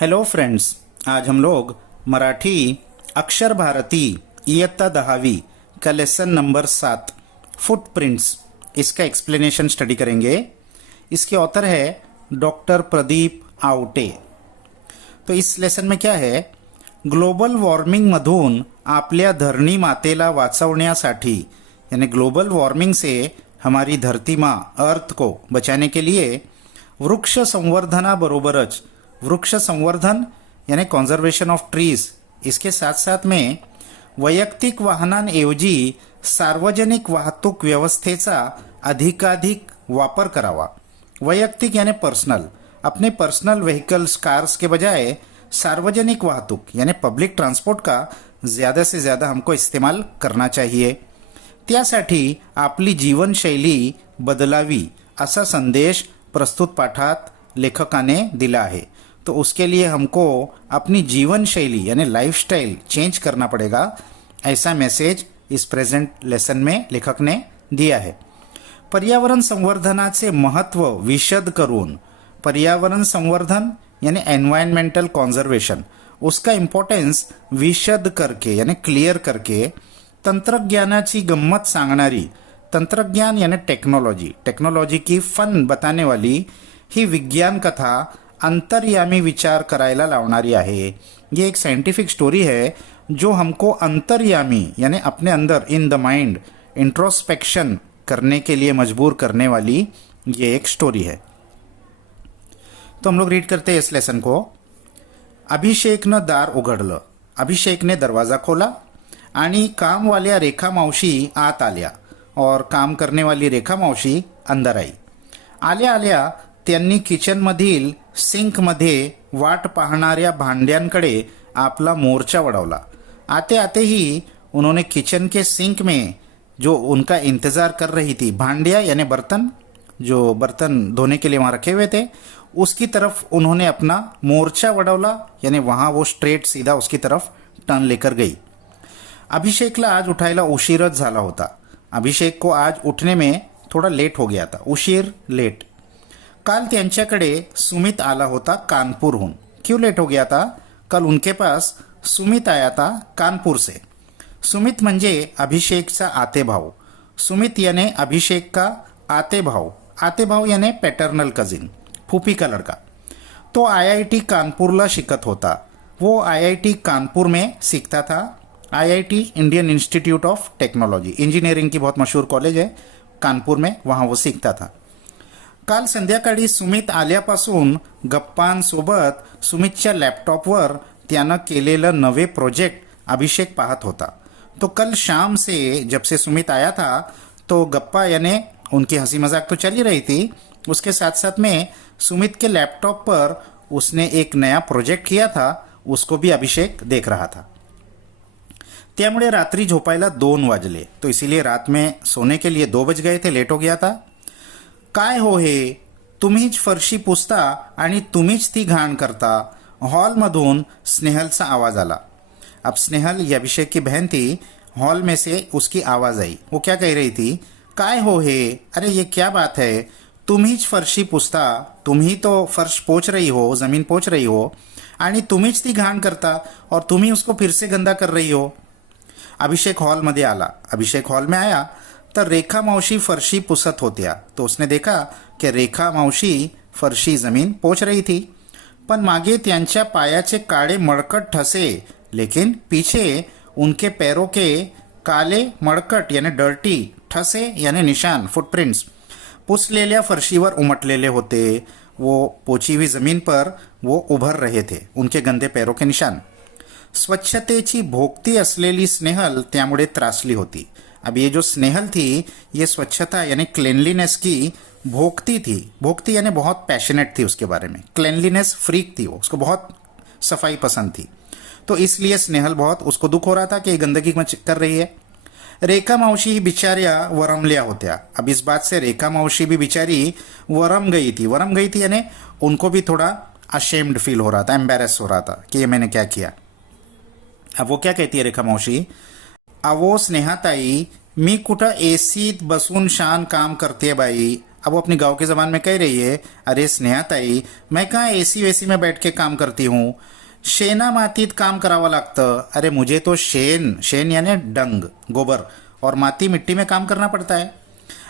Hello friends, आज हम लोग मराठी अक्षर भारती इयत्ता 10वीं का लेसन नंबर 7 फुटप्रिंट्स इसका एक्सप्लेनेशन स्टडी करेंगे। इसके ऑथर है डॉक्टर प्रदीप आवटे। तो इस लेसन में क्या है, ग्लोबल वॉर्मिंग मधून आपल्या धरणी मातेला वाचवण्यासाठी यानी ग्लोबल वार्मिंग से हमारी धरती माँ अर्थ को बचाने के लिए वृक्ष संवर्धनाबरोबरच वृक्ष संवर्धन यानी कॉन्झर्वेशन ऑफ ट्रीज, इसके साथ साथ में वैयक्तिक वाहनांऐवजी सार्वजनिक वाहतूक व्यवस्थेचा अधिकाधिक वापर करावा। वैयक्तिक यानी पर्सनल, अपने पर्सनल व्हीकल्स कार्स के बजाय सार्वजनिक वाहतूक यानी पब्लिक ट्रांसपोर्ट का ज़्यादा से ज़्यादा हमको इस्तेमाल करना चाहिए। त्यासाठी आपली जीवनशैली बदलावी असा संदेश प्रस्तुत पाठात लेखकाने दिला आहे। तो उसके लिए हमको अपनी जीवन शैली यानी लाइफस्टाइल चेंज करना पड़ेगा, ऐसा मैसेज इस प्रेजेंट लेसन में लेखक ने दिया है। पर्यावरण संवर्धनाचे महत्व विशद करून, पर्यावरण संवर्धन यानी एनवायरमेंटल कॉन्झर्वेशन, उसका इम्पोर्टेंस विशद करके यानी क्लियर करके तंत्रज्ञानाची गम्मत सांगणारी, तंत्रज्ञान यानी टेक्नोलॉजी, टेक्नोलॉजी की फन बताने वाली ही विज्ञान कथा अंतर्यामी विचार करायला लावणारी आहे। ये एक साइंटिफिक स्टोरी है जो हमको अंतर्यामी यानी अपने अंदर इन द माइंड इंट्रोस्पेक्शन करने के लिए मजबूर करने वाली ये एक स्टोरी है। तो हम लोग रीड करते हैं इस लेसन को। अभिषेकनं दार उघडलं, अभिषेकने दरवाजा खोला आणि कामवाल्या रेखा मावशी आत आल्या और काम करने वाली रेखा मावशी अंदर आई। आल्या आल्या त्यांनी किचनमधील सिंकमध्ये वाट पाहणाऱ्या भांड्यांकडे आपला मोर्चा वळवला। आते आते ही उन्होंने किचन के सिंक में जो उनका इंतज़ार कर रही थी, भांडिया यानी बर्तन, जो बर्तन धोने के लिए वहाँ रखे हुए थे, उसकी तरफ उन्होंने अपना मोर्चा वळवला यानी वहाँ वो स्ट्रेट सीधा उसकी तरफ टर्न लेकर गई। अभिषेकला आज उठायला उशीरच झाला होता। अभिषेक को आज उठने में थोड़ा लेट हो गया था, उशीर लेट। काल त्यांच्याकडे सुमित आला होता कानपुरहून। क्यों लेट हो गया था? कल उनके पास सुमित आया था कानपुर से। सुमित म्हणजे अभिषेकचा आते भाऊ। सुमित यानी अभिषेक का आते भाऊ, आते भाऊ यानी पैटर्नल कजिन, फूफी का लड़का। तो आईआईटी कानपुरला शिकत होता। वो आईआईटी कानपुर में सीखता था। IIT Indian institute of technology, engineering की बहुत मशहूर कॉलेज है कानपुर में, वहाँ वो सीखता था। काल संध्याकाळी सुमित आल्यापासून गप्पांसोबत सुमितच्या लॅपटॉपवर त्यानं केलेलं नवे प्रोजेक्ट अभिषेक पाहत होता। तो कल शाम से जब से सुमित आया था तो गप्पा यानी उनकी हंसी मजाक तो चल ही रही थी, उसके साथ साथ में सुमित के लैपटॉप पर उसने एक नया प्रोजेक्ट किया था, उसको भी अभिषेक देख रहा था। त्यामुळे रात्रि झोपायला 2 वाजले, तो इसीलिए रात में सोने के लिए 2 बज गए थे, लेट हो गया था। काय हो हे, तुम्हीच फरशी पुसता आणि तुम्हीच ती घाण करता, हॉलमधून स्नेहलचा आवाज आला। अब स्नेहल ये अभिषेक की बहन थी, हॉल में से उसकी आवाज़ आई। वो क्या कह रही थी, काय हो हे, अरे ये क्या बात है, तुम्हीच फरशी पुसता, तुम ही तो फर्श पोंछ रही हो, ज़मीन पोंछ रही हो, आणि तुम्हीच ती घाण करता और तुम ही उसको फिर से गंदा कर रही हो। अभिषेक हॉल मध्ये आला। अभिषेक हॉल में आया तो रेखा मौसी फर्शी पुसत होत्या। तो उसने देखा कि रेखा मौसी फर्शी जमीन पोंछ रही थी, पण मागे त्यांच्या पायाचे काळे मड़कट ठसे, लेकिन पीछे उनके पैरों के काले मड़कट यानी डर्टी ठसे यानी निशान, फुटप्रिंट्स पुसलेल्या फर्शीवर उमटलेले होते। वो पोची हुई जमीन पर वो उभर रहे थे, उनके गंदे पैरों के निशान। स्वच्छतेची भोगती असलेली स्नेहल त्यामुळे त्रासली होती। अब ये जो स्नेहल थी ये स्वच्छता यानी क्लेनलीनेस की भोगती थी। भोगती यानी बहुत पैशनेट थी उसके बारे में, क्लेनलीनेस फ्रीक थी, वो उसको बहुत सफाई पसंद थी। तो इसलिए स्नेहल बहुत उसको दुख हो रहा था कि गंदगी कर रही है। रेखा मावशी ही बिचारिया वरमल्या होत्या। अब इस बात से रेखा मावशी भी बिचारी वरम गई थी। वरम गई थी यानी उनको भी थोड़ा अशेम्ड फील हो रहा था, एम्बेरस हो रहा था कि ये मैंने क्या किया। अब वो क्या कहती है रेखा मावशी, अवो स्नेहाताई, मी कुठं एसीत बसून शान काम करते बाई, अब वो अपनी गांव के जबान में कह रही है, अरे स्नेहा ताई, मैं कहाँ एसी वेसी में बैठ के काम करती हूँ, शेना मातीत काम करावं लागतं. अरे मुझे तो शेन शेन यानी डंग गोबर और माती मिट्टी में काम करना पड़ता है.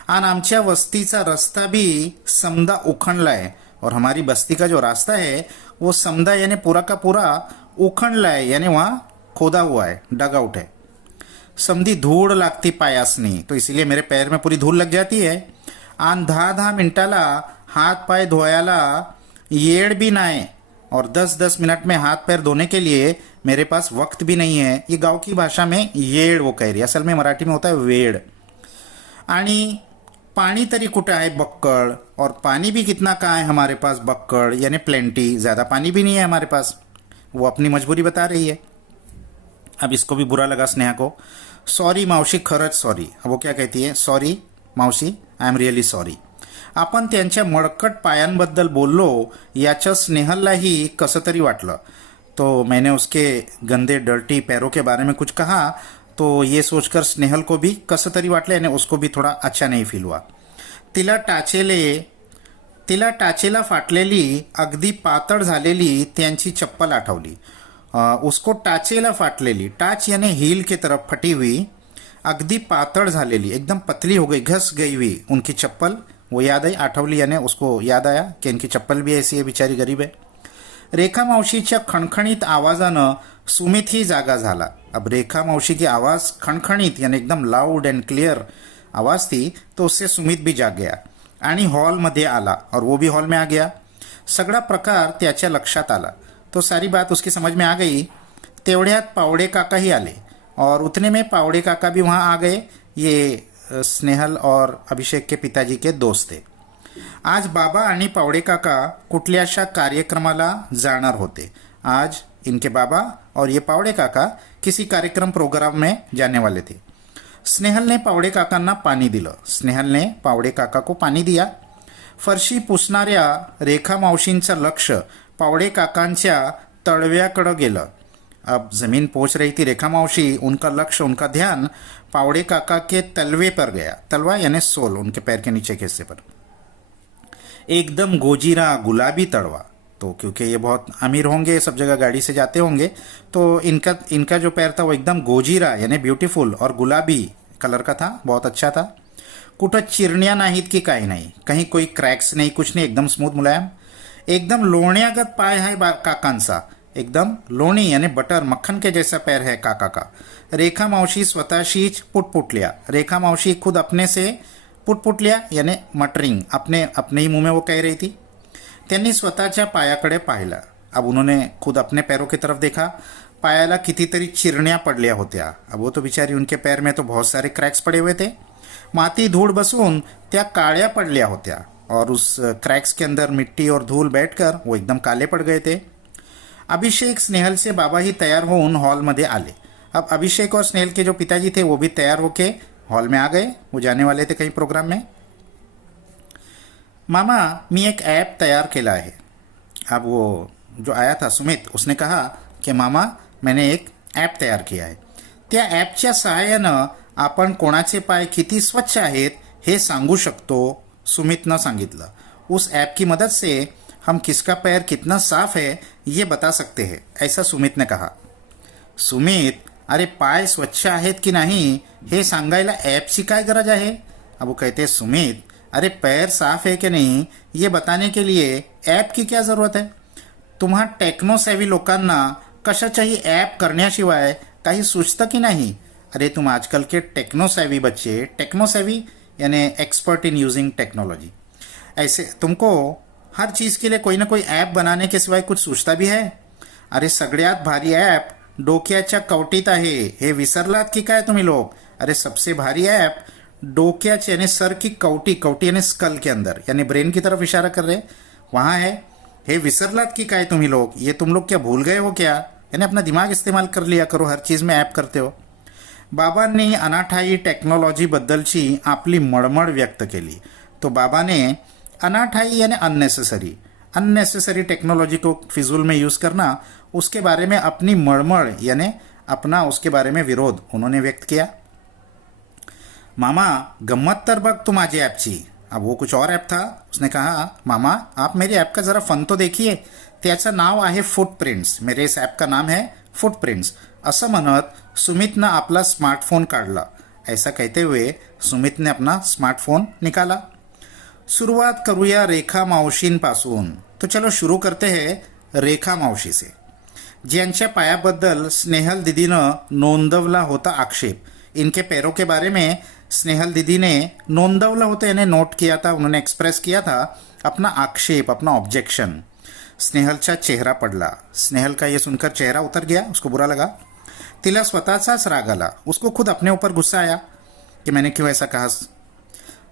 आणि आमच्या वस्तीचा रस्ता भी समदा उखंडला है और हमारी बस्ती का जो रास्ता है वो समदा यानी पूरा का पूरा उखंडला है यानी वहाँ खोदा हुआ है, डग आउट है. समधी धूळ लागती पायासनी, तो इसीलिए मेरे पैर में पूरी धूल लग जाती है. आणि 10-10 मिनिटाला हाथ पाय धोयाला येड भी नाही और 10-10 मिनट में हाथ पैर धोने के लिए मेरे पास वक्त भी नहीं है. ये गांव की भाषा में येड वो कह रही है, असल में मराठी में होता है वेड. आणि पानी तरी कुठे आहे बक्कड़, और पानी भी कितना कहाँ है हमारे पास बक्कड़ यानी प्लेंटी, ज़्यादा पानी भी नहीं है हमारे पास. वो अपनी मजबूरी बता रही है. अब इसको भी बुरा लगा स्नेहा को. सॉरी मावशी, खरंच सॉरी. अब वो क्या कहती है, सॉरी मावशी, आय एम रिअली सॉरी. आपण त्यांच्या मळकट पायांबद्दल बोललो याचं स्नेहललाही कसं तरी वाटलं. तो मैंने उसके गंदे डर्टी पैरों के बारे में कुछ कहा तो ये सोचकर स्नेहल को भी कसं तरी वाटलं यानी उसको भी थोड़ा अच्छा नहीं फील हुआ. तिला टाचेला फाटलेली अगदी पातळ झालेली त्यांची चप्पल आठवली. उसको टाचेला फाटलेली, टाच यानी हील के तरफ फटी हुई, अगदी पातळ झालेली एकदम पतली हो गई, घस गई हुई उनकी चप्पल वो याद आई. आठवली यानी उसको याद आया कि इनकी चप्पल भी ऐसी है, बिचारी गरीब है. रेखा मावशीच्या खणखणीत आवाजानं सुमित ही जागा झाला. अब रेखा मावशी की आवाज़ खणखणीत यानी एकदम लाउड एंड क्लियर आवाज़ थी, तो उससे सुमित भी जाग गया आणि हॉलमध्ये आला और वो भी हॉल में आ गया. सगळा प्रकार त्याच्या लक्षात आला, तो सारी बात उसकी समझ में आ गई. तेवढ्यात पावडे काका ही आले और उतने में पावडे काका भी वहाँ आ गए. ये स्नेहल और अभिषेक के पिताजी के दोस्त थे. आज बाबा आणि पावडे काका कुठल्याशा कार्यक्रमाला जाणार होते. आज इनके बाबा और ये पावडे काका किसी कार्यक्रम प्रोग्राम में जाने वाले थे. स्नेहल ने पावडे काकांना पाणी दिलं. स्नेहल ने पावडे काका को पाणी दिया. फरशी पुसणाऱ्या रेखा मावशींचं लक्ष पावडे काकांच्या तळव्याकडं गेलं. अब जमीन पहुंच रही थी रेखा मावशी, उनका लक्ष्य, उनका ध्यान पावड़े काका के तलवे पर गया. तलवा यानी सोल, उनके पैर के नीचे के हिस्से पर. एकदम गोजीरा गुलाबी तड़वा. तो क्योंकि ये बहुत अमीर होंगे, सब जगह गाड़ी से जाते होंगे, तो इनका जो पैर था वो एकदम गोजीरा यानी ब्यूटीफुल और गुलाबी कलर का था, बहुत अच्छा था. कुठं चिरण्या नाहीत की काही नाही, कहीं कोई क्रैक्स नहीं, कुछ नहीं, एकदम स्मूथ मुलायम. एकदम लोण्यागत पाय है काकांचा, एकदम लोणी यानी बटर मक्खन के जैसा पैर है काका का. रेखा मावशी स्वतःशीच पुटपुटल्या. रेखा मावशी खुद अपने से पुटपुटल्या यानी मटरिंग, अपने ही मुंह में वो कह रही थी. त्यांनी स्वतःच्या पायाकडे पाहिलं. अब उन्होंने खुद अपने पैरों की तरफ देखा. पायाला कितीतरी चिरण्या पडल्या होत्या. अब वो तो बिचारी, उनके पैर में तो बहुत सारे क्रैक्स पड़े हुए थे. माती धूळ बसून त्या काळ्या पडल्या होत्या और उस क्रैक्स के अंदर मिट्टी और धूल बैठकर वो एकदम काले पड़ गए थे. अभिषेक स्नेहल से बाबा ही तैयार होऊन हॉलमध्ये आले. अब अभिषेक और स्नेहल के जो पिताजी थे वो भी तैयार होके हॉल में आ गए. वो जाने वाले थे कहीं प्रोग्राम में. मामा, मी एक ऐप तैयार केला आहे. अब वो जो आया था सुमित, उसने कहा कि मामा, मैंने एक ऐप तयार किया है. त्या ॲपच्या सहाय्यानं आपण कोणाचे पाय किती स्वच्छ आहेत हे सांगू शकतो, सुमितनं सांगितलं. उस ऐप की मदद से हम किसका पैर कितना साफ है ये बता सकते हैं, ऐसा सुमित ने कहा. सुमित, अरे पाय स्वच्छ आहेत की नाही हे सांगायला ॲपची काय गरज आहे. अब वो कहते, सुमित, अरे पैर साफ है कि नहीं ये बताने के लिए ऐप की क्या ज़रूरत है. तुम्हा टेक्नो सेवी लोकांना कशाच्याही ऐप करण्याशिवाय काही सुचतं की नाही. अरे तुम आजकल के टेक्नो सेवी बच्चे, टेक्नो सेवी यानी एक्सपर्ट इन यूजिंग टेक्नोलॉजी, ऐसे तुमको हर चीज़ के लिए कोई ना कोई ऐप बनाने के सिवाय कुछ सूचता भी है. अरे सगळ्यात भारी ऐप डोक्याच्या कवटीत आहे, हे विसरलात की काय तुम्ही लोग. अरे सबसे भारी ऐप डोक्याचे यानी सर की कवटी, कवटी यानी स्कल के अंदर यानी ब्रेन की तरफ इशारा कर रहे, वहाँ है. हे विसरलात की काय तुम्ही लोग, ये तुम लोग क्या भूल गए हो क्या. यानी अपना दिमाग इस्तेमाल कर लिया करो, हर चीज़ में ऐप करते हो. बाबांनी अनाठाई टेक्नॉलॉजीबद्दलची आपली मळमळ व्यक्त केली. तो बाबाने अनाठाई यानी अननेसेसरी टेक्नोलॉजी को फिजूल में यूज़ करना, उसके बारे में अपनी मळमळ यानी अपना उसके बारे में विरोध उन्होंने व्यक्त किया. मामा, गंमत तर बघ तू माझी ॲपची. अब वो कुछ और ऐप था. उसने कहा, मामा आप मेरी ऐप का जरा फन तो देखिए. त्याचं नाव आहे फुटप्रिंट्स. मेरे इस ऐप का नाम है फुटप्रिंट्स. असं म्हणत सुमितनं आपला स्मार्टफोन काढला. ऐसा कहते हुए सुमित ने अपना स्मार्टफोन निकाला. सुरुवात करूया रेखा मावशींपासून. तो चलो शुरू करते हैं रेखा मावशी से, ज्यांच्या पायाबद्दल स्नेहल दीदीनं नोंदवला होता आक्षेप. इनके पैरों के बारे में स्नेहल दीदी ने नोंदवला होता यानी नोट किया था, उन्होंने एक्सप्रेस किया था अपना आक्षेप, अपना ऑब्जेक्शन. स्नेहलचा चेहरा पडला. स्नेहल का ये सुनकर चेहरा उतर गया, उसको बुरा लगा. तिला स्वतःचाच राग आला. उसको खुद अपने ऊपर गुस्सा आया की मैंने क्यों ऐसा कहा.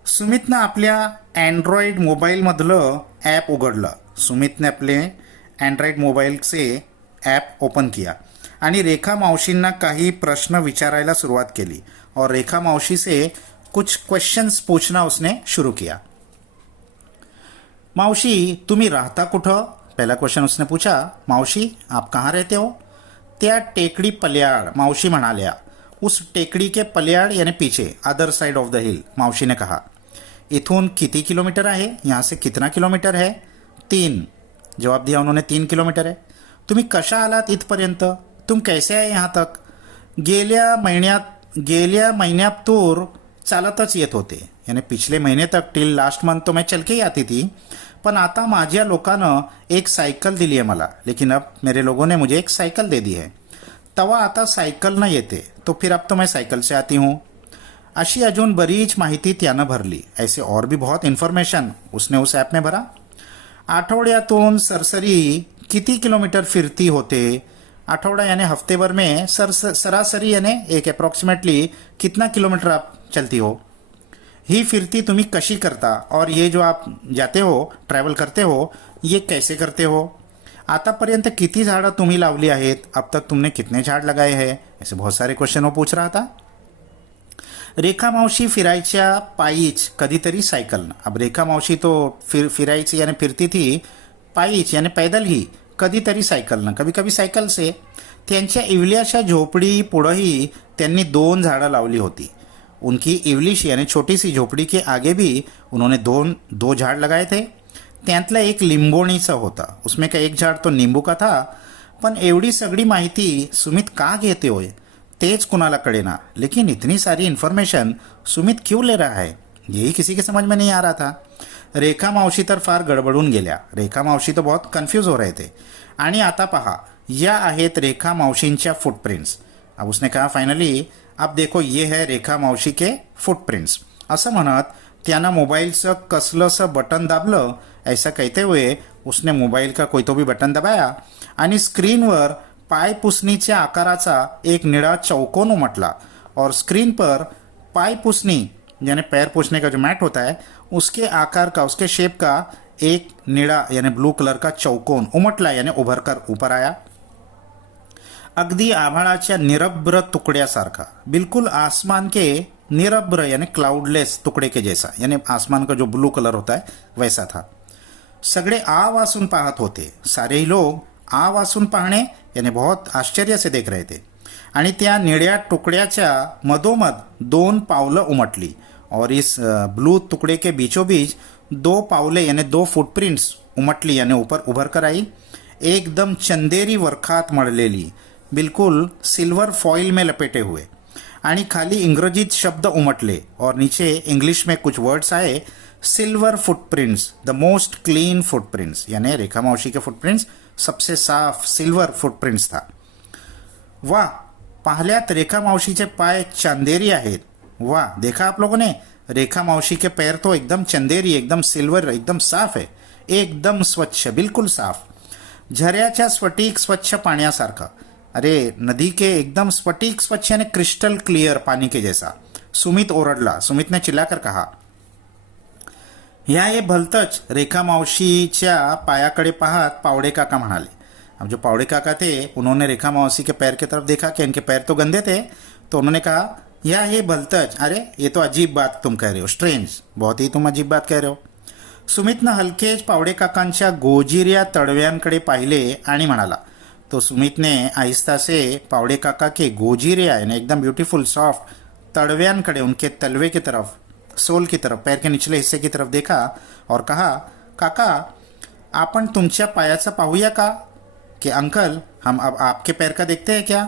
सुमितनं आपल्या अँड्रॉइड मोबाईलमधलं ॲप उघडलं. सुमितने आपले अँड्रॉइड मोबाईलचे ॲप ओपन किया आणि रेखा मावशींना काही प्रश्न विचारायला सुरुवात केली. और रेखा मावशी से कुछ क्वेश्चंस पूछना उसने शुरू किया. मावशी तुम्ही राहता कुठं. पहला क्वेश्चन उसने पूछा, मावशी आप कहाँ रहते हो. त्या टेकडी पल्याड. मावशी म्हणाल्या. उस टेकडी के पल्याड यानी पीछे, other side of the hill. मावशी ने कहा. इथून किती किलोमीटर आहे, यहाँ से कितना किलोमीटर है. 3. जवाब दिया उन्होंने, 3 किलोमीटर है. तुम्ही कशा आलात इथपर्यंत. तुम कैसे आए यहाँ तक. गेल्या महिन्यात तूर चालतच येत होते. यानी पिछले महीने तक टिल लास्ट मंथ तो मैं चल के ही आती थी, पण आता माझ्या लोकानं एक सायकल दिली आहे मला. लेकिन अब मेरे लोगों ने मुझे एक सायकल दे दी है. तवा आता सायकल न येते, तो फिर अब तो मैं सायकल से आती हूँ. अशी अजून बरीच माहिती त्यानं भरली. ऐसे और भी बहुत इन्फॉर्मेशन उसने उस ॲप में भरा. आठवड्यातून सरसरी किती किलोमीटर फिरती होते. आठवड़ा यानी हफ्ते भर में सरासरी यानी एक अप्रॉक्सीमेटली कितना किलोमीटर आप चलती हो. ही फिरती तुम्ही कशी करता. और ये जो आप जाते हो, ट्रैवल करते हो, ये कैसे करते हो. आतापर्यंत किती झाडं तुम्ही लावली आहेत. अब तक तुमने कितने झाड लगाए हैं. ऐसे बहुत सारे क्वेश्चन वो पूछ रहा था. रेखा मावशी फिरायच्या पायीच, कधीतरी सायकलनं. अब रेखा मावशी तो फिरायची यानी फिरती थी पायीच यानी पैदल ही, कधीतरी सायकलनं, कभी कभी सायकल से. त्यांच्या इवल्याच्या झोपडी पुढंही त्यांनी 2 झाडं लावली होती. उनकी इवलिश यानी छोटी सी झोपड़ी के आगे भी उन्होंने दो झाड़ लगाए थे. त्यातलं एक लिंबोणीचं होता. उसमें का एक झाड़ तो नींबू का था. पण एवढी सगळी माहिती सुमित का घेते होय तेच कुणाला कळेना. लेकिन इतनी सारी इन्फॉर्मेशन सुमित क्यों ले रहा है, यही किसी के समझ में नहीं आ रहा था. रेखा मावशी तर फार गडबडून गेल्या. रेखा मावशी तो बहुत कन्फ्यूज हो रहे थे. आणि आता पहा, या आहेत रेखा मावशींच्या फुटप्रिंट्स. अब उसने कहा फाइनली, अब देखो ये है रेखा मावशी के फुटप्रिंट्स. असं म्हणत त्यानं मोबाईलचं कसलंसं बटन दाबलं. ऐसा कहते हुए उसने मोबाईल का कोई तो भी बटन दबाया आणि स्क्रीनवर पाय पुसणीच्या आकाराचा एक निळा चौकोन उमटला. और स्क्रीन पर पाय पुसनी यानी पैर पोछने का जो मैट होता है उसके आकार का, उसके शेप का एक निळा यानी ब्लू कलर का चौकोन उमटला यानी उभर कर ऊपर आया. अगदी आभाळाच्या निरभ्र तुकड्यासारखा, बिल्कुल आसमान के निरभ्र यानी क्लाउडलेस टुकड़े के जैसा, यानी आसमान का जो ब्लू कलर होता है वैसा था. सगळे आ वासून पाहत होते. सारे ही लोग आ वासून पाहणे यानी बहुत आश्चर्य से देख रहे थे. आणि त्या निळ्या तुकड्याच्या मधोमध 2 पावलं उमटली. और इस ब्लू टुकड़े के बीचों बीच 2 पावले यानी 2 फुटप्रिंट्स उमटली यानी ऊपर उभर कर आई. एकदम चंदेरी वर्खात मळलेली, बिल्कुल सिल्वर फॉइल में लपेटे हुए. आणि खाली इंग्रजीत शब्द उमटले और नीचे इंग्लिश में कुछ वर्ड्स आए. Silver footprints, the most clean footprints. यानी रेखा मावशी के फुटप्रिंट्स सबसे साफ सिल्वर फुटप्रिंट्स था. वाह, पाहल्यात रेखा मावशीचे पाय चंदेरी आहेत. वाह, देखा आप लोगों ने, रेखा मावशी के पैर तो एकदम चंदेरी, एकदम सिल्वर, एकदम साफ है, एकदम स्वच्छ, बिल्कुल साफ. झऱ्याच्या स्फटिक स्वच्छ पाण्यासारखा. अरे नदी के एकदम स्फटिक स्वच्छ यानी क्रिस्टल क्लियर पानी के जैसा. सुमित ओरडला. सुमित ने चिल्लाकर कहा. या ये भलतच, रेखा मावशीच्या पायाकडे पाहत पावडे काका म्हणाले. अब जो पावड़े काका थे उन्होंने रेखा मावशी के पैर की तरफ देखा कि इनके पैर तो गंदे थे. तो उन्होंने कहा, या हे भलतच, अरे ये तो अजीब बात तुम कह रहे हो, स्ट्रेंज, बहुत ही तुम अजीब बात कह रहे हो. सुमितनं हलकेच पावडे काकांच्या गोजिऱ्या तडव्यांकडे पाहिले आणि म्हणाला. तो सुमित ने आहिस्ता से पावड़े काका के गोजिरे यानी एकदम ब्यूटीफुल सॉफ्ट तड़व्यान कड़े, उनके तलवे की तरफ सोल की तरफ, पैर के निचले हिस्से की तरफ देखा और कहा, काका आपण तुमच्या पायाचं पाहूया का? की अंकल हम अब आपके पैर का देखते हैं क्या?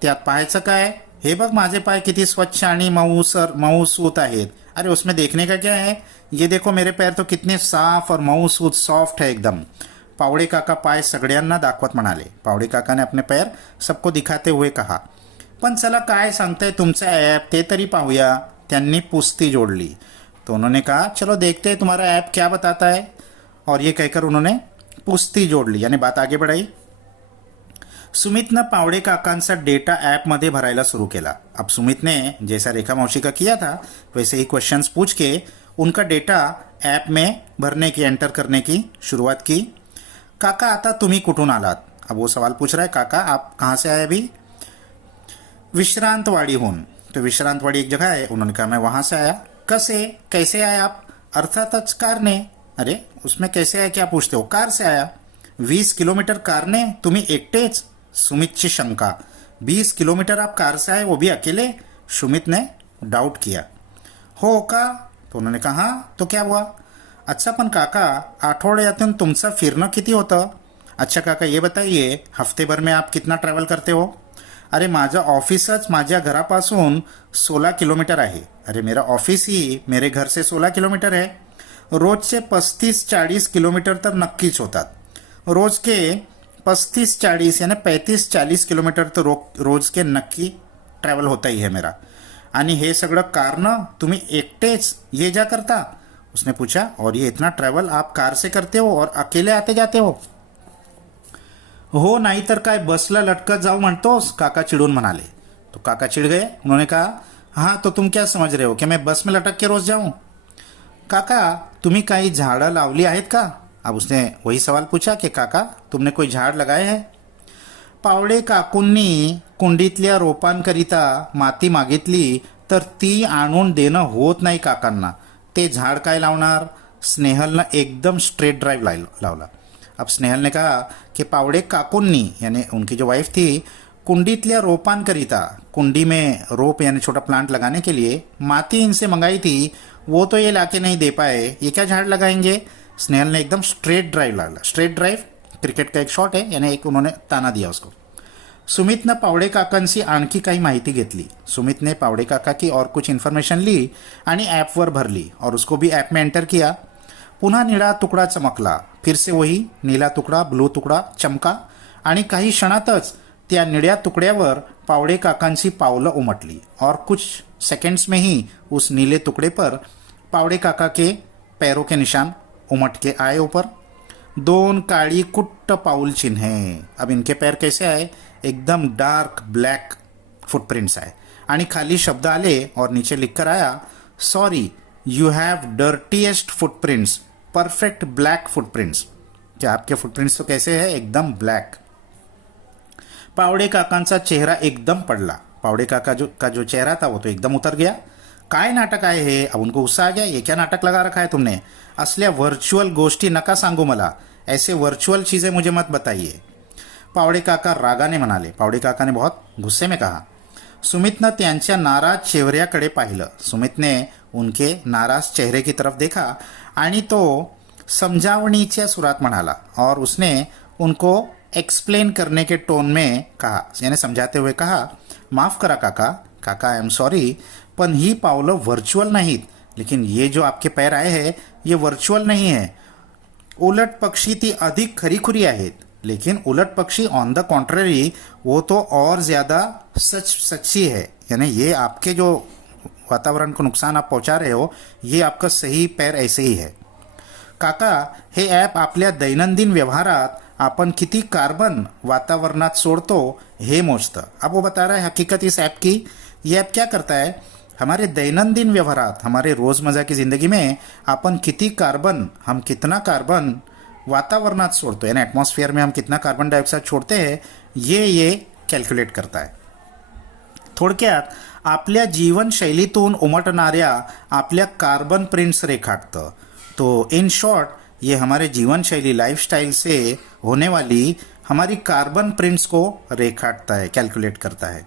त्यात पाहायचं काय? हे बघ माझे पाय किती स्वच्छ आणि मऊसूत आहेत. अरे उसमें देखने का क्या है? ये देखो मेरे पैर तो कितने साफ और मऊसूत सॉफ्ट है एकदम. पावडे काका पाय सगळ्यांना दाखवत म्हणाले. पावडे काकाने अपने पैर सबको दिखाते हुए कहा. पण चला काय सांगताय तुमचा ऐप ते तरी पाहूया. त्यांनी पुस्ती जोडली. तो उन्होंने कहा चलो देखते हैं तुम्हारा ऐप क्या बताता है. और ये कहकर उन्होंने पुस्ती जोड़ ली, यानी बात आगे बढ़ाई. सुमितनं पावडे काकांचा डेटा ऐपमध्ये भरायला सुरू केला. अब सुमित ने जैसा रेखा मौसी का किया था वैसे ही क्वेश्चंस पूछ के उनका डेटा ऐप में भरने की, एंटर करने की शुरुआत की. काका आता तुम्ही कुठून आलात? अब वो सवाल पूछ रहा है, काका आप कहाँ से आए अभी? विश्रांतवाडीहून. तो विश्रांतवाडी एक जगह है. उन्होंने कहा मैं वहां से आया. कसे, कैसे आए आप? अर्थातच कारने. अरे उसमें कैसे आया क्या पूछते हो? कार से आया. 20 किलोमीटर कारने? तुम्ही एकटेच? सुमितची शंका. 20 किलोमीटर आप कार से आए, वो भी अकेले? सुमित ने डाउट किया. हो का? तो उन्होंने कहा तो क्या हुआ? अच्छा पण काका आठवड्यातून तुमचं फिरणं किती होतं? अच्छा काका ये बताइए हफ्ते भर में आप कितना ट्रॅव्हल करते हो? अरे माझं ऑफिसच माझ्या घरापासून 16 किलोमीटर आहे. अरे मेरा ऑफिस ही मेरे घर से 16 किलोमीटर है. रोजचे 35-40 किलोमीटर तर नक्कीच होतात. रोज के 35-40 यानी 35-40 किलोमीटर तर रोज के नक्की ट्रॅव्हल होता ही है मेरा. आणि हे सगळं कारनं तुम्ही एकटेच ये जा करता? उसने पूछा. और ये इतना ट्रैवल आप कार से करते हो और अकेले आते जाते हो? हो नाही तर काय बसला लटकत जाऊ म्हणतोस? काका चिडून म्हणाले. तो काका चिढ़ गए. उन्होंने कहा हाँ तो तुम क्या समझ रहे हो कि मैं बस में लटक के रोज जाऊं? काका तुम्ही काही झाडं लावली आहेत का? अब उसने वही सवाल पूछा कि काका तुमने कोई झाड लगाए है? पावडे काकूंनी कुंडीतल्या रोपांकरिता माती मागितली तर ती आणून देणं होत नाही काकांना. ते झाड काय लावणार? स्नेहलनं एकदम स्ट्रेट ड्राइव लावला. अब स्नेहल ने कहा कि पावड़े काकुन्नी यानी उनकी जो वाइफ थी कुंडीतल्या रोपांकरिता, कुंडी में रोप यानी छोटा प्लांट लगाने के लिए माती इनसे मंगाई थी, वो तो ये लाके नहीं दे पाए, ये क्या झाड़ लगाएंगे? स्नेहल ने एकदम स्ट्रेट ड्राइव डाला. स्ट्रेट ड्राइव क्रिकेट का एक शॉट है, यानी एक उन्होंने ताना दिया उसको. सुमितनं पावडे काकांची आणखी काही माहिती घेतली. सुमित ने पावडे काका की और कुछ इन्फॉर्मेशन ली आणि ॲपवर भरली और उसको भी ऐप में एंटर किया. पुन्हा निळा तुकडा चमकला. फिर से वही नीला तुकडा, ब्लू तुकडा चमका आणि काही क्षणातच त्या निळ्या तुकड्यावर पावडे काकांची पावलं उमटली और कुछ सेकंड्स में ही उस नीले टुकड़े पर पावड़े काका के पैरों के निशान उमट के आए ऊपर. दोन काळी कुट्ट पाऊल चिन्हे. अब इनके पैर कैसे आए? एकदम डार्क ब्लैक फुटप्रिंट्स आए आणि खाली शब्द आले और नीचे लिखकर आया sorry you have dirtiest footprints, perfect black footprints. क्या आपके फुटप्रिंट्स तो कैसे है? एकदम ब्लैक. पावड़े काकांचा चेहरा एकदम पडला. पावड़े काका का जो चेहरा था वो तो एकदम उतर गया. काय नाटक आहे हे? अब उनको गुस्सा आ गया. ये क्या नाटक लगा रखा है तुमने? असल्या वर्चुअल गोष्टी नका सांगू मला. ऐसे वर्चुअल चीजें मुझे मत बताइए. पावड़े काका रागाने म्हणाले. पावड़े काका ने बहुत गुस्से में कहा. सुमितनं त्यांच्या नाराज चेहऱ्याकडे पाहिलं. सुमितने उनके नाराज चेहरे की तरफ देखा आणि तो समझावणीच्या सुरात म्हणाला और उसने उनको एक्सप्लेन करने के टोन में कहा, यानी समझाते हुए कहा, माफ करा काका, काका आई एम सॉरी, पण ही पावलं वर्चुअल नाहीत. लेकिन ये जो आपके पैर आए हैं ये वर्चुअल नहीं है. उलट पक्षी ती अधिक खरीखुरी आहेत. लेकिन उलट पक्षी ऑन द कॉन्ट्ररी वो तो और ज्यादा सच्ची है. यानी ये आपके जो वातावरण को नुकसान आप पहुंचा रहे हो ये आपका सही पैर ऐसे ही है. काका हे ॲप आपल्या दैनंदिन व्यवहारात आपण किती कार्बन वातावरणात सोडतो हे मोजतं. अब वो बता रहा है हकीकत इस ऐप की. ये ऐप क्या करता है? हमारे दैनंदिन व्यवहारात, हमारे रोजमर्रा की जिंदगी में अपन हम कितना कार्बन वातावरणात सोडतो, यानी एटमॉस्फेयर में हम कितना कार्बन डाइऑक्साइड छोड़ते हैं, ये कॅल्क्युलेट करता है. थोडक्यात आपल्या जीवनशैलीतून उमटणाऱ्या आपल्या कार्बन प्रिंट्स रेखाटतं. तो इन शॉर्ट ये हमारे जीवन शैली लाइफस्टाइल से होने वाली हमारी कार्बन प्रिंट्स को रेखाटता है, कैलकुलेट करता है.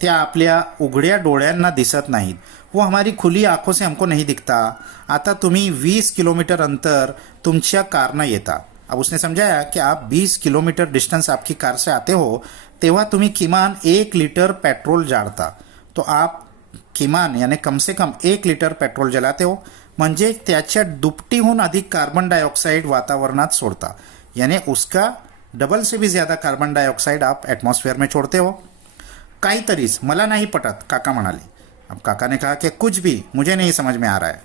त्या आपल्या उघड्या डोळ्यांना दिसत नाहीत, वो हमारी खुली आंखों से हमको नहीं दिखता. आता तुम्ही 20 किलोमीटर अंतर तुमच्या कारनं येता. अब उसने समझाया कि आप 20 किलोमीटर डिस्टेंस आपकी कार से आते हो तेव्हा तुम्ही किमान 1 लिटर पेट्रोल जाळता. तो आप किमान यानी कम से कम 1 लिटर पेट्रोल जलाते हो, म्हणजे त्याच्या दुपटीहून अधिक कार्बन डाइऑक्साइड वातावरणात सोडता. यानी उसका डबल से भी ज्यादा कार्बन डाइऑक्साइड आप एटमॉस्फेयर में छोड़ते हो. काहीतरीच मला नाही पटत, काका म्हणाले. अब काका ने कहा कि कुछ भी मुझे नहीं समझ में आ रहा है.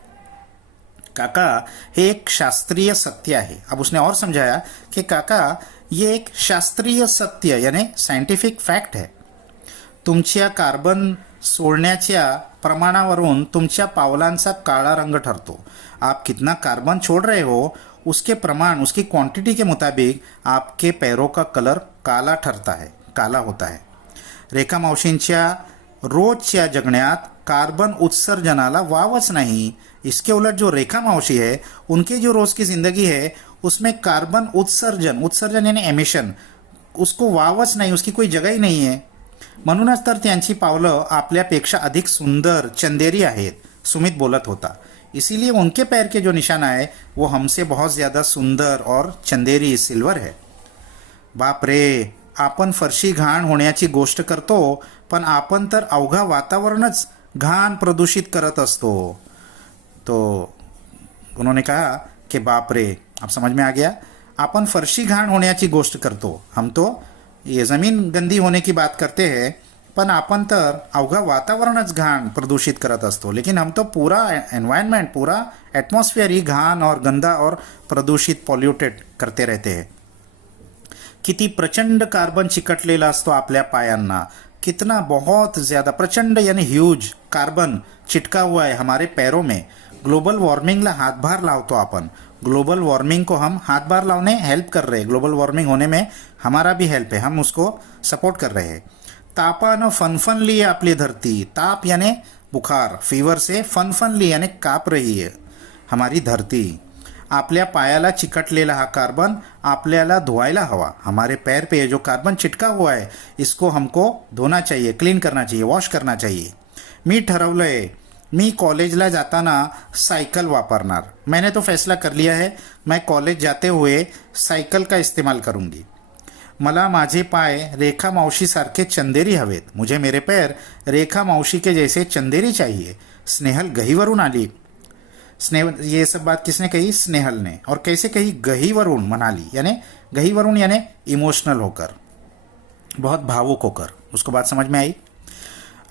काका, हे एक शास्त्रीय सत्य आहे. अब उसने और समझाया कि काका ये एक शास्त्रीय सत्य यानी सायंटिफिक फॅक्ट है. तुमच्या कार्बन सोडण्याच्या प्रमाणावरून तुमच्या पावलांचा काळा रंग ठरतो. आप कितना कार्बन छोड़ रहे हो उसके प्रमाण, उसकी क्वांटिटी के मुताबिक आपके पैरों का कलर काला ठरता है, काला होता है. रेखा मावशींच्या रोजच्या जगण्यात कार्बन उत्सर्जनाला वावच नाही. इसके उलट जो रेखा मावशी है उनकी जो रोज की जिंदगी है उसमें कार्बन उत्सर्जन, उत्सर्जन यानी एमिशन, उसको वावच नाही, उसकी कोई जगह ही नहीं है. म्हणूनच तर त्यांची पावलं आपल्यापेक्षा अधिक सुंदर चंदेरी आहेत, सुमित बोलत होता. इसीलिए उनके पैर के जो निशान है वो हमसे बहुत ज्यादा सुंदर और चंदेरी सिल्वर है. बाप रे, आपण फरशी घाण होण्याची गोष्ट करतो, पण आपण तर अवघा वातावरणच घाण प्रदूषित करत असतो. तो उन्होंने कहा कि बाप रे, आप समझ में आ गया. अपन फर्शी घाण होण्याची गोष्ट करतो, हम तो ये जमीन गंदी होने की बात करते हैं, पण आपण तर अवघा वातावरणच घाण प्रदूषित करत असतो. लेकिन हम तो पूरा एनवायरनमेंट, पूरा एटमॉस्फेयर ही घाण और गंदा और प्रदूषित पॉल्यूटेड करते रहते हैं. किती प्रचंड कार्बन चिकटलेला असतो आपल्या पायांना. कितना बहुत ज्यादा प्रचंड यानी ह्यूज कार्बन चिटका हुआ है हमारे पैरों में. ग्लोबल वॉर्मिंगला हातभार लावतो आपण. ग्लोबल वार्मिंग को हम हाथभार लावने हेल्प कर रहे हैं. ग्लोबल वार्मिंग होने में हमारा भी हेल्प है, हम उसको सपोर्ट कर रहे हैं. तापानं फनफनली है आपली धरती. ताप यानी बुखार, फीवर से फनफनली यानी काप रही है हमारी धरती. आपल्या पायाला चिकटलेला हा कार्बन आपल्याला धुवायला हवा. हमारे पैर पे जो कार्बन चिटका हुआ है इसको हमको धोना चाहिए, क्लीन करना चाहिए, वॉश करना चाहिए. मी ठरवलंय, मी कॉलेजला जाताना सायकल वापरणार. मैंने तो फैसला कर लिया है, मैं कॉलेज जाते हुए सायकल का इस्तेमाल करूंगी. मला माझे पाय रेखा मावशी सारखे चंदेरी हवेत. मुझे मेरे पैर रेखा मावशी के जैसे चंदेरी चाहिए. स्नेहल गहीवरून आली. ये सब बात किसने कही? स्नेहल ने. और कैसे कही? गहीवरून म्हणाली, यानी गहीवरून यानी इमोशनल होकर, बहुत भावुक होकर. उसको बात समझ में आई.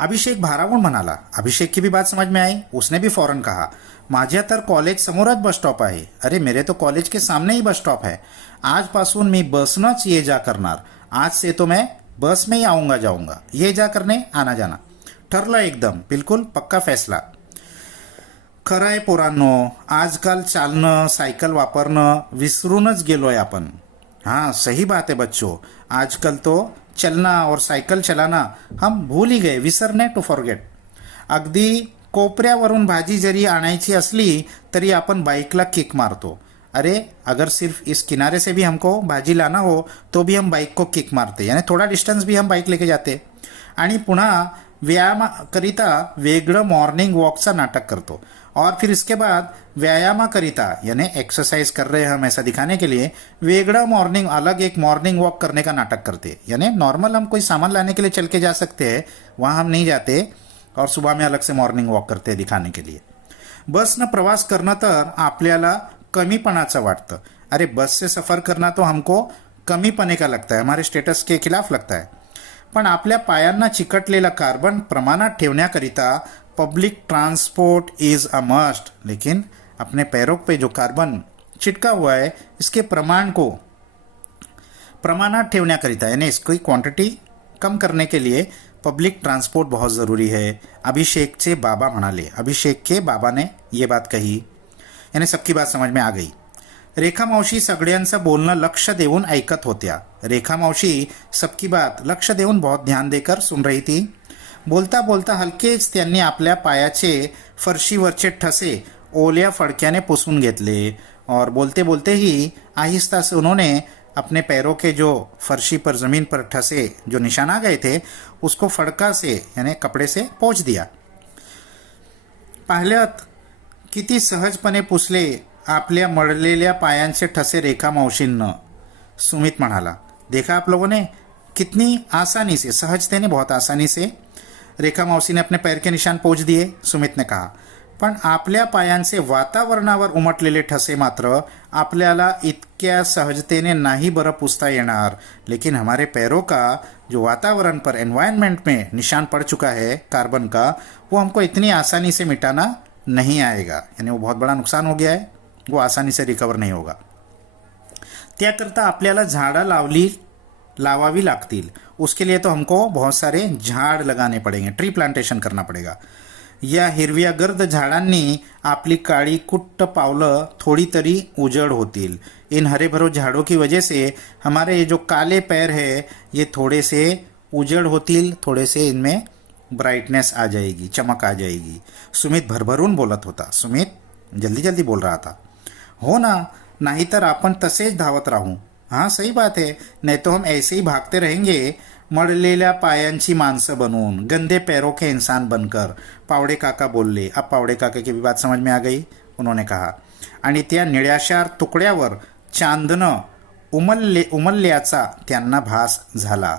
अभिषेक भारावून म्हणाला. अभिषेक की भी बात समझ में आई. उसने भी फौरन कहा, माझ्या तर कॉलेज समोरच बस स्टॉप आहे. अरे मेरे तो कॉलेज के सामने ही बस स्टॉप है. आजपासून मी बसनंच ये जा करणार. आज से तो मैं बस में ही आऊंगा जाऊंगा, ये जा करने आना जाना. ठरलं एकदम, बिलकुल पक्का फैसला. खरं आहे पोरांनो, आजकाल चालणं, सायकल वापरणं विसरूनच गेलोय आपण. हाँ सही बात है बच्चों, आजकल तो चलना और सायकल चलाना हम भूल ही गए. विसरणे टू फॉरगेट. अगदी कोपऱ्यावरून भाजी जरी आणायची असली तरी आपण बाईकला किक मारतो. अरे अगर सिर्फ इस किनारे से भी हमको भाजी लाना हो तो भी हम बाइक को किक मारते, यानी थोड़ा डिस्टेंस भी हम बाइक लेके जाते. आणि पुन्हा व्यायामाकरिता वेगळं मॉर्निंग वॉकचा नाटक करतो. और फिर इसके बाद व्यायामाकरिता यानी एक्सरसाइज कर रहे हैं हम ऐसा दिखाने के लिए वेगड़ा मॉर्निंग, अलग एक मॉर्निंग वॉक करने का नाटक करते. यानी नॉर्मल हम कोई सामान लाने के लिए चल के जा सकते हैं, वहाँ हम नहीं जाते और सुबह में अलग से मॉर्निंग वॉक करते हैं दिखाने के लिए. बसनं प्रवास करणं तर आपल्याला कमीपणाचं वाटतं. अरे बस से सफर करना तो हमको कमीपणे का लगता है, हमारे स्टेटस के खिलाफ लगता है. पण आपल्या पायांना चिकटलेला कार्बन प्रमाणात ठेवण्याकरिता public transport is a must. लेकिन अपने पैरों पे जो कार्बन चिटका हुआ है इसके प्रमाण को प्रमाणात ठेवण्याकरिता यानी इसकी क्वांटिटी कम करने के लिए पब्लिक ट्रांसपोर्ट बहुत ज़रूरी है. अभिषेकचे बाबा म्हणाले. अभिषेक के बाबा ने ये बात कही, यानी सबकी बात समझ में आ गई. रेखा मावशी सगळ्यांचं बोलणं लक्ष देऊन ऐकत होत्या. रेखा मावशी सबकी बात लक्ष देऊन बहुत ध्यान देकर सुन रही थी. बोलता बोलता हलकेच त्यांनी आपल्या पायाचे फरशीवरचे ठसे ओल्या फडक्याने पुसून घेतले. और बोलते बोलते ही आहिस्ता से उन्होंने अपने पैरों के जो फर्शी पर ज़मीन पर ठसे जो निशान आ गए थे उसको फड़का से यानी कपड़े से पोंछ दिया. पाहिल्यात किती सहजपणे पुसले आपल्या मळलेल्या पायांचे ठसे रेखा मावशींनं, सुमित म्हणाला। देखा आप लोगों ने, कितनी आसानी से, सहजतेने, बहुत आसानी से रेखा मौसी ने अपने पैर के निशान पोंछ दिए, सुमित ने कहा। पण आपल्या पायांचे वातावरणावर उमटलेले ठसे मात्र आपल्याला इतक्या सहजतेने नहीं बरं पुसता येणार। लेकिन हमारे पैरों का जो वातावरण पर, एनवायरनमेंट में निशान पड़ चुका है कार्बन का, वो हमको इतनी आसानी से मिटाना नहीं आएगा। यानी वो बहुत बड़ा नुकसान हो गया है, वो आसानी से रिकवर नहीं होगा। त्याकरता आपल्याला झाडं लावावी लागतील। उसके लिए तो हमको बहुत सारे झाड़ लगाने पड़ेंगे, ट्री प्लांटेशन करना पड़ेगा। या हिरव्या गर्द झाडांनी आपली काळी कुट्ट पावलं थोड़ी तरी उजड़ होतील। इन हरे भरे झाड़ों की वजह से हमारे ये जो काले पैर है ये थोड़े से उजड़ होतील, थोड़े से इनमें ब्राइटनेस आ जाएगी, चमक आ जाएगी। सुमित भरभरून बोलत होता। सुमित जल्दी जल्दी बोल रहा था। हो ना, नाहीतर आपण तसेच धावत राहू। हाँ सही बात है, नहीं तो हम ऐसे ही भागते रहेंगे, मळलेल्या पायांची माणसं बनून, गंदे पैरों के इंसान बनकर, पावडे काका बोलले। अब पावडे काका की भी बात समझ में आ गई। उन्होंने कहा, आणि त्या निळ्याशार तुकड्यावर चांदणं उमलल्याचा त्यांना भास झाला।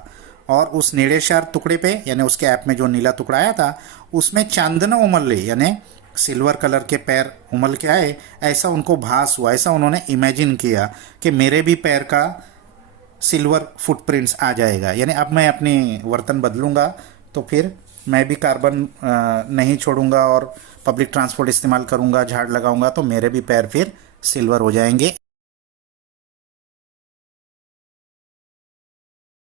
और उस निळेशार टुकड़े पे, यानी उसके ऐप में जो नीला टुकड़ा आया था, उसमें चांदना उमल ले, यानी सिल्वर कलर के पैर उमल के आए, ऐसा उनको भास हुआ, ऐसा उन्होंने इमेजिन किया कि मेरे भी पैर का सिल्वर फुटप्रिंट्स आ जाएगा। यानी अब मैं अपनी वर्तन बदलूंगा तो फिर मैं भी कार्बन नहीं छोड़ूंगा और पब्लिक ट्रांसपोर्ट इस्तेमाल करूंगा, झाड़ लगाऊंगा, तो मेरे भी पैर फिर सिल्वर हो जाएंगे,